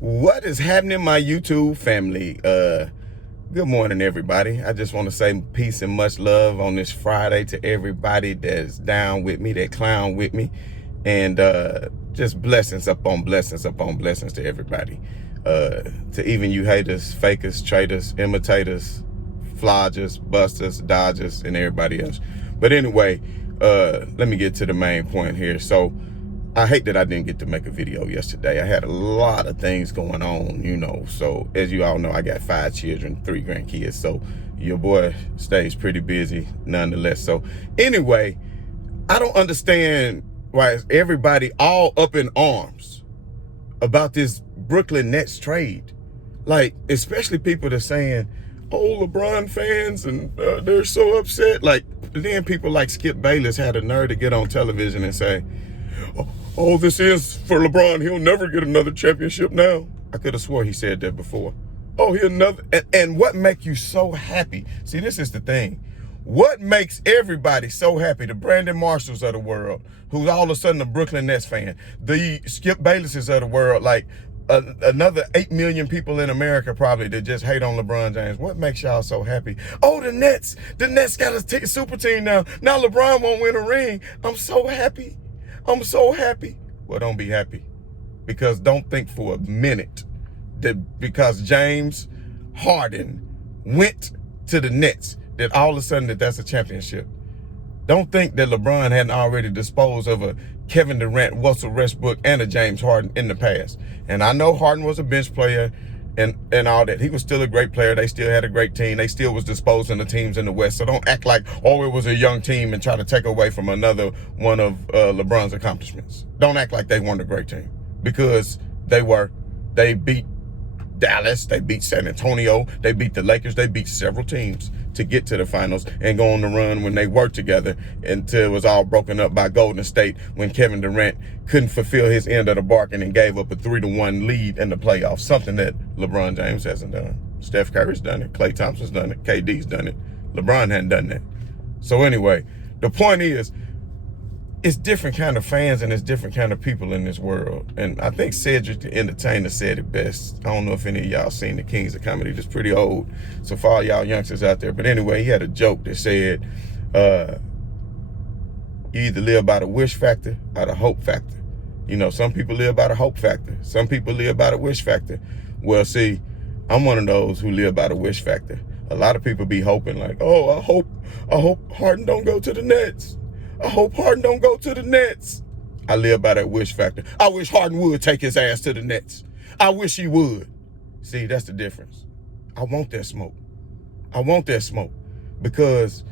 What is happening, my YouTube family? Good morning, everybody. I just want to say peace and much love on this Friday to everybody that's down with me, that clown with me, and just blessings upon blessings upon blessings to everybody. To even you haters, fakers, traitors, imitators, floggers, busters, dodgers, and everybody else. But anyway, let me get to the main point here. So I hate that I didn't get to make a video yesterday. I had a lot of things going on, So as you all know, I got 5 children, 3 grandkids. So your boy stays pretty busy nonetheless. So anyway, I don't understand why is everybody all up in arms about this Brooklyn Nets trade. Like, especially people that's saying, oh, LeBron fans, and they're so upset. Like, then people like Skip Bayless had a nerve to get on television and say, oh, this is for LeBron. He'll never get another championship now. I could have swore he said that before. Oh, he'll never. And what make you so happy? See, this is the thing. What makes everybody so happy? The Brandon Marshalls of the world, who's all of a sudden a Brooklyn Nets fan. The Skip Baylesses of the world, like another 8 million people in America probably that just hate on LeBron James. What makes y'all so happy? Oh, the Nets got a super team now. Now LeBron won't win a ring. I'm so happy. I'm so happy. Well, don't be happy, because don't think for a minute that because James Harden went to the Nets that all of a sudden that's a championship. Don't think that LeBron hadn't already disposed of a Kevin Durant, Russell Westbrook, and a James Harden in the past. And I know Harden was a bench player and all that. He was still a great player. They still had a great team. They still was disposing the teams in the West. So don't act like, oh, it was a young team and try to take away from another one of LeBron's accomplishments. Don't act like they weren't a great team, because they were. They beat Dallas. They beat San Antonio. They beat the Lakers. They beat several teams to get to the finals and go on the run when they worked together, until it was all broken up by Golden State when Kevin Durant couldn't fulfill his end of the bargain and gave up a 3-1 lead in the playoffs, something that LeBron James hasn't done. Steph Curry's done it. Klay Thompson's done it. KD's done it. LeBron hadn't done that. So anyway, the point is, it's different kind of fans and it's different kind of people in this world. And I think Cedric the Entertainer said it best. I don't know if any of y'all seen the Kings of Comedy. It's pretty old, so for all y'all youngsters out there. But anyway, he had a joke that said, you either live by the wish factor or the hope factor. Some people live by the hope factor. Some people live by the wish factor. Well, see, I'm one of those who live by the wish factor. A lot of people be hoping like, oh, I hope Harden don't go to the Nets. I hope Harden don't go to the Nets. I live by that wish factor. I wish Harden would take his ass to the Nets. I wish he would. See, that's the difference. I want that smoke. I want that smoke. Because,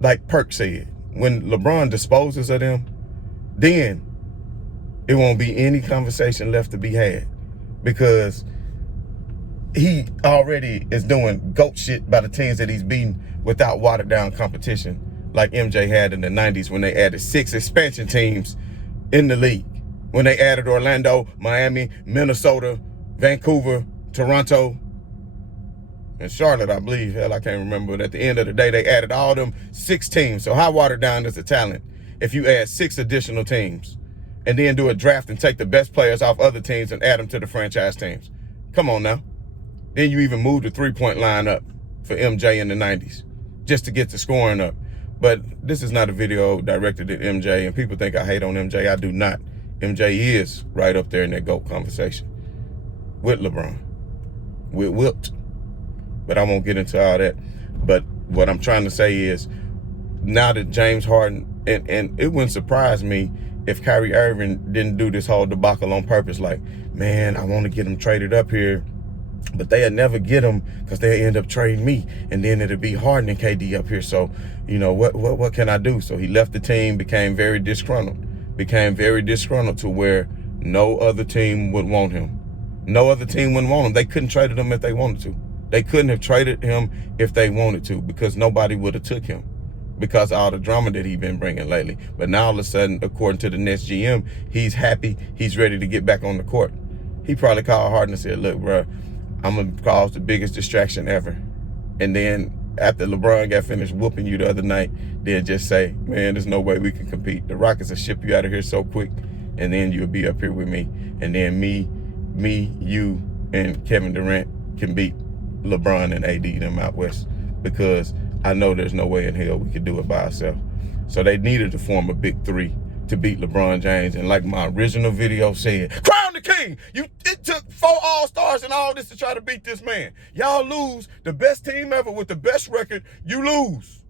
like Perk said, when LeBron disposes of them, then it won't be any conversation left to be had. Because he already is doing GOAT shit by the teams that he's beaten without watered down competition, like MJ had in the 90s when they added 6 expansion teams in the league. When they added Orlando, Miami, Minnesota, Vancouver, Toronto, and Charlotte, I believe. Hell, I can't remember. But at the end of the day, they added all them 6 teams. So how watered down is the talent if you add 6 additional teams and then do a draft and take the best players off other teams and add them to the franchise teams? Come on now. Then you even move the 3-point line up for MJ in the 90s just to get the scoring up. But this is not a video directed at MJ, and people think I hate on MJ. I do not. MJ is right up there in that GOAT conversation with LeBron, with Wilt. But I won't get into all that. But what I'm trying to say is, now that James Harden, and it wouldn't surprise me if Kyrie Irving didn't do this whole debacle on purpose. Like, man, I want to get him traded up here, but they'll never get him because they'll end up trading me, and then it'll be Harden and KD up here. So, what can I do? So he left the team, became very disgruntled to where no other team would want him. No other team wouldn't want him. They couldn't trade him if they wanted to. They couldn't have traded him if they wanted to, because nobody would have took him because of all the drama that he's been bringing lately. But now all of a sudden, according to the Nets GM, he's happy. He's ready to get back on the court. He probably called Harden and said, look, bro, I'm going to cause the biggest distraction ever. And then after LeBron got finished whooping you the other night, then just say, man, there's no way we can compete. The Rockets will ship you out of here so quick, and then you'll be up here with me. And then me me, you, and Kevin Durant can beat LeBron and AD them out west, because I know there's no way in hell we could do it by ourselves. So they needed to form a big three to beat LeBron James. And like my original video said, crown the king. It took 4 All-Stars and all this to try to beat this man. Y'all lose. The best team ever with the best record, you lose.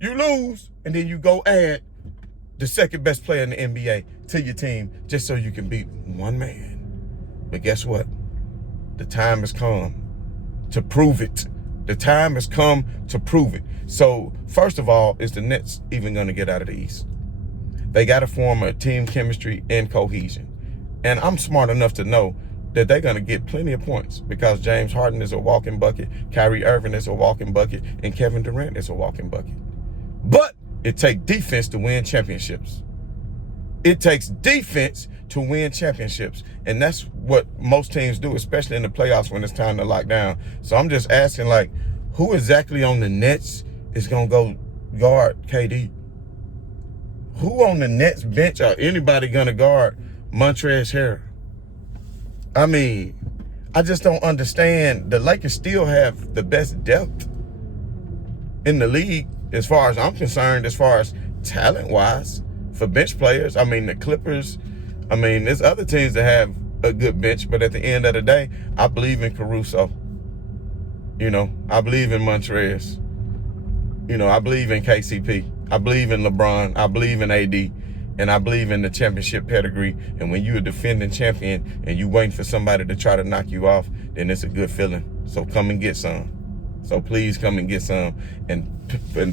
You lose, and then you go add the second best player in the NBA to your team just so you can beat one man. But guess what? The time has come to prove it. The time has come to prove it. So, first of all, is the Nets even going to get out of the East? They got to form a team chemistry and cohesion. And I'm smart enough to know that they're going to get plenty of points, because James Harden is a walking bucket, Kyrie Irving is a walking bucket, and Kevin Durant is a walking bucket. But it takes defense to win championships. It takes defense to win championships. And that's what most teams do, especially in the playoffs when it's time to lock down. So I'm just asking, like, who exactly on the Nets is going to go guard KD? Who on the Nets bench or anybody going to guard Montrezl Harrell? I mean, I just don't understand. The Lakers still have the best depth in the league as far as I'm concerned, as far as talent-wise for bench players. I mean, the Clippers, I mean, there's other teams that have a good bench, but at the end of the day, I believe in Caruso. You know, I believe in Montrezl. You know, I believe in KCP. I believe in LeBron. I believe in AD. And I believe in the championship pedigree. And when you're a defending champion and you waiting for somebody to try to knock you off, then it's a good feeling. So come and get some. So please come and get some. And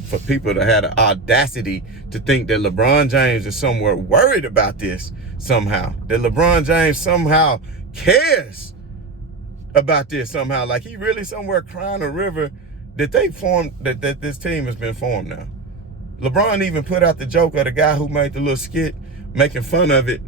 for people to have the audacity to think that LeBron James is somewhere worried about this somehow, that LeBron James somehow cares about this somehow, like he really somewhere crying a river that they formed, that this team has been formed now. LeBron even put out the joke of the guy who made the little skit making fun of it.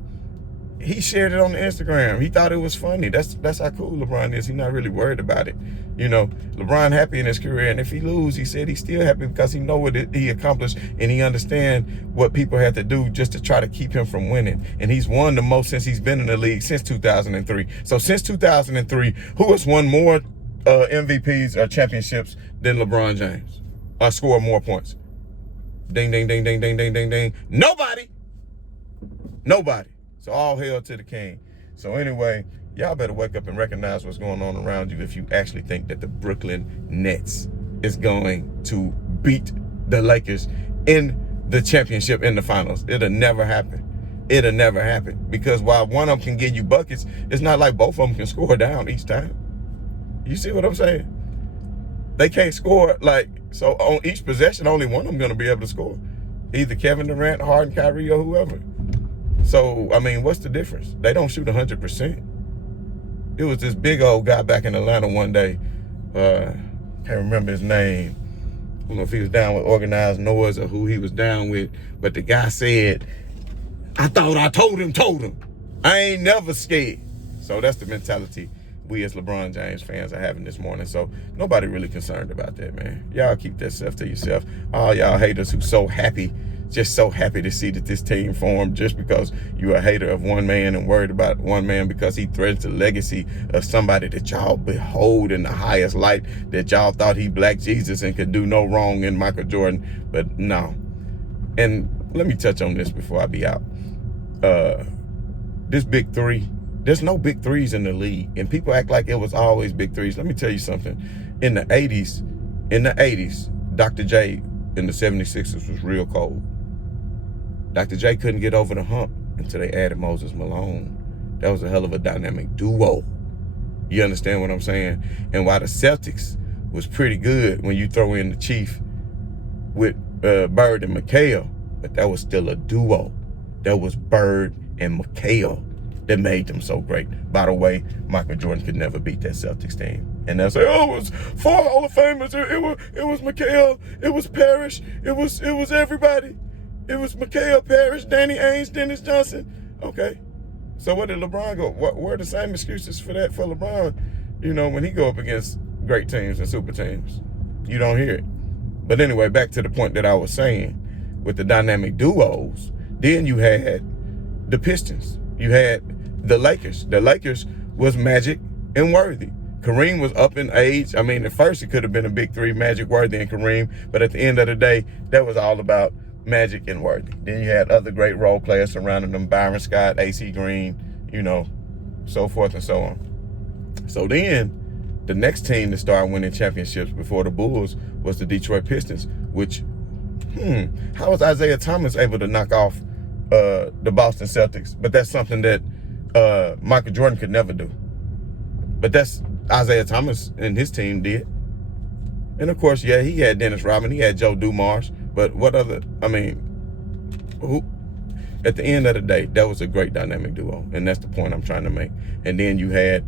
He shared it on the Instagram. He thought it was funny. That's how cool LeBron is. He's not really worried about it. You know, LeBron happy in his career, and if he lose, he said he's still happy because he know what he accomplished, and he understand what people had to do just to try to keep him from winning. And he's won the most since he's been in the league, since 2003. So since 2003, who has won more MVPs or championships than LeBron James, or scored more points? Ding, ding, ding, ding, ding, ding, ding, ding. Nobody. So all hail to the king. So anyway, y'all better wake up and recognize what's going on around you if you actually think that the Brooklyn Nets is going to beat the Lakers in the championship in the finals. It'll never happen. It'll never happen. Because while one of them can give you buckets, it's not like both of them can score down each time. You see what I'm saying? They can't score, like, so on each possession, only one of them going to be able to score. Either Kevin Durant, Harden, Kyrie, or whoever. So, I mean, what's the difference? They don't shoot 100%. It was this big old guy back in Atlanta one day. Can't remember his name. I don't know if he was down with Organized Noise or who he was down with. But the guy said, I thought I told him. I ain't never scared. So that's the mentality we as LeBron James fans are having this morning. So nobody really concerned about that, man. Y'all keep that stuff to yourself. All y'all haters who so happy, just so happy to see that this team formed just because you're a hater of one man and worried about one man because he threatens the legacy of somebody that y'all behold in the highest light, that y'all thought he Black Jesus and could do no wrong in Michael Jordan. But no. And let me touch on this before I be out. This big three, there's no big threes in the league, and people act like it was always big threes. Let me tell you something. In the 80s, Dr. J in the 76ers was real cold. Dr. J couldn't get over the hump until they added Moses Malone. That was a hell of a dynamic duo. You understand what I'm saying? And while the Celtics was pretty good when you throw in the Chief with Bird and McHale, but that was still a duo. That was Bird and McHale that made them so great. By the way, Michael Jordan could never beat that Celtics team. And they'll say, oh, it was 4 Hall of Famers. It was McHale. It was Parrish. It was everybody. It was McHale, Parrish, Danny Ainge, Dennis Johnson. Okay. So where did LeBron go? Where are the same excuses for that for LeBron? You know, when he go up against great teams and super teams, you don't hear it. But anyway, back to the point that I was saying with the dynamic duos. Then you had the Pistons. You had the Lakers. The Lakers was Magic and Worthy. Kareem was up in age. I mean, at first it could have been a big three, Magic, Worthy, and Kareem. But at the end of the day, that was all about Magic and Worthy. Then you had other great role players surrounding them, Byron Scott, AC Green, so forth and so on. So then the next team to start winning championships before the Bulls was the Detroit Pistons, which, how was Isaiah Thomas able to knock off the Boston Celtics? But that's something that Michael Jordan could never do. But that's Isaiah Thomas and his team did. And of course, yeah, he had Dennis Rodman, he had Joe Dumars, but who? At the end of the day, that was a great dynamic duo, and that's the point I'm trying to make. And then you had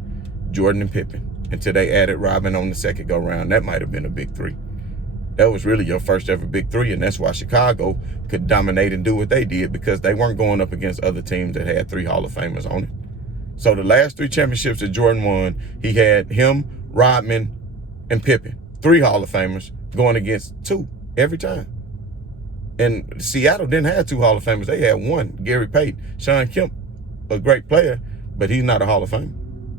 Jordan and Pippen until they added Rodman on the second go-round. That might have been a big three. That was really your first ever big three, and that's why Chicago could dominate and do what they did, because they weren't going up against other teams that had 3 Hall of Famers on it. So the last 3 championships that Jordan won, he had him, Rodman, and Pippen. 3 Hall of Famers going against 2 every time. And Seattle didn't have 2 Hall of Famers. They had 1, Gary Payton. Sean Kemp, a great player, but he's not a Hall of Famer.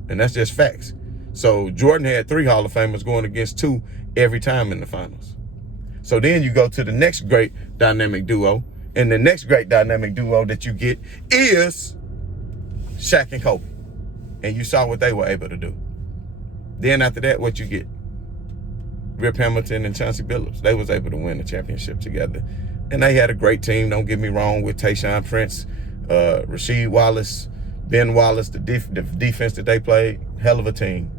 And that's just facts. So Jordan had 3 Hall of Famers going against 2 every time in the finals. So then you go to the next great dynamic duo. And the next great dynamic duo that you get is Shaq and Kobe. And you saw what they were able to do. Then after that, what you get? Rip Hamilton and Chauncey Billups. They was able to win the championship together. And they had a great team, don't get me wrong, with Tayshaun Prince, Rasheed Wallace, Ben Wallace, the defense that they played, hell of a team,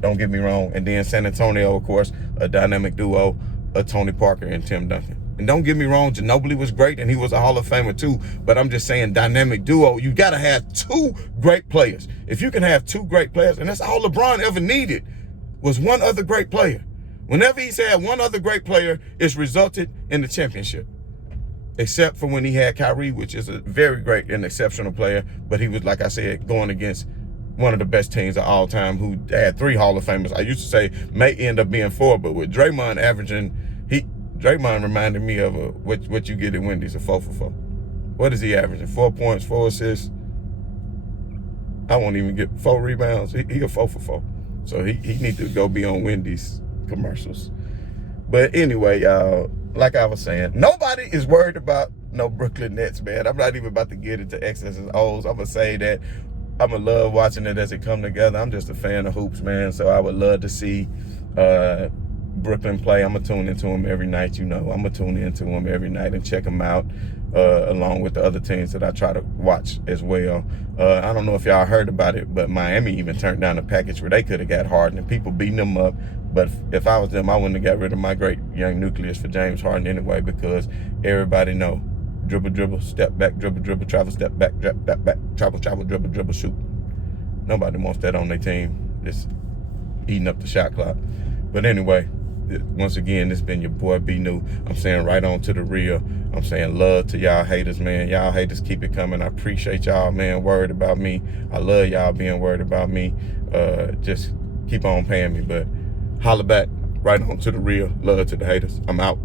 don't get me wrong. And then San Antonio, of course, a dynamic duo of Tony Parker and Tim Duncan. And don't get me wrong, Ginobili was great, and he was a Hall of Famer too, but I'm just saying dynamic duo, you got to have 2 great players. If you can have 2 great players, and that's all LeBron ever needed, was one other great player. Whenever he's had one other great player, it's resulted in the championship. Except for when he had Kyrie, which is a very great and exceptional player, but he was, like I said, going against one of the best teams of all time who had 3 Hall of Famers. I used to say may end up being 4, but with Draymond averaging, Draymond reminded me of what you get at Wendy's, a 4 for 4. What is he averaging? 4 points, 4 assists. I won't even get 4 rebounds. He a 4 for 4. So he needs to go be on Wendy's commercials. But anyway, like I was saying, nobody is worried about no Brooklyn Nets, man. I'm not even about to get into X's and O's. I'm going to say that I'm going to love watching it as it come together. I'm just a fan of hoops, man. So I would love to see Brooklyn play. I'm going to tune into them every night, I'm going to tune into them every night and check them out, along with the other teams that I try to watch as well. I don't know if y'all heard about it, but Miami even turned down a package where they could have got Harden and people beating them up. But if I was them, I wouldn't have got rid of my great young nucleus for James Harden anyway, because everybody know dribble, dribble, step back, dribble, dribble, travel, step back, travel, dribble, dribble, shoot. Nobody wants that on their team. It's eating up the shot clock. But anyway, once again, this been your boy B New. I'm saying right on to the real. I'm saying love to y'all haters, man. Y'all haters, keep it coming. I appreciate y'all, man, worried about me. I love y'all being worried about me. Just keep on paying me. But holla back, right on to the real. Love to the haters. I'm out.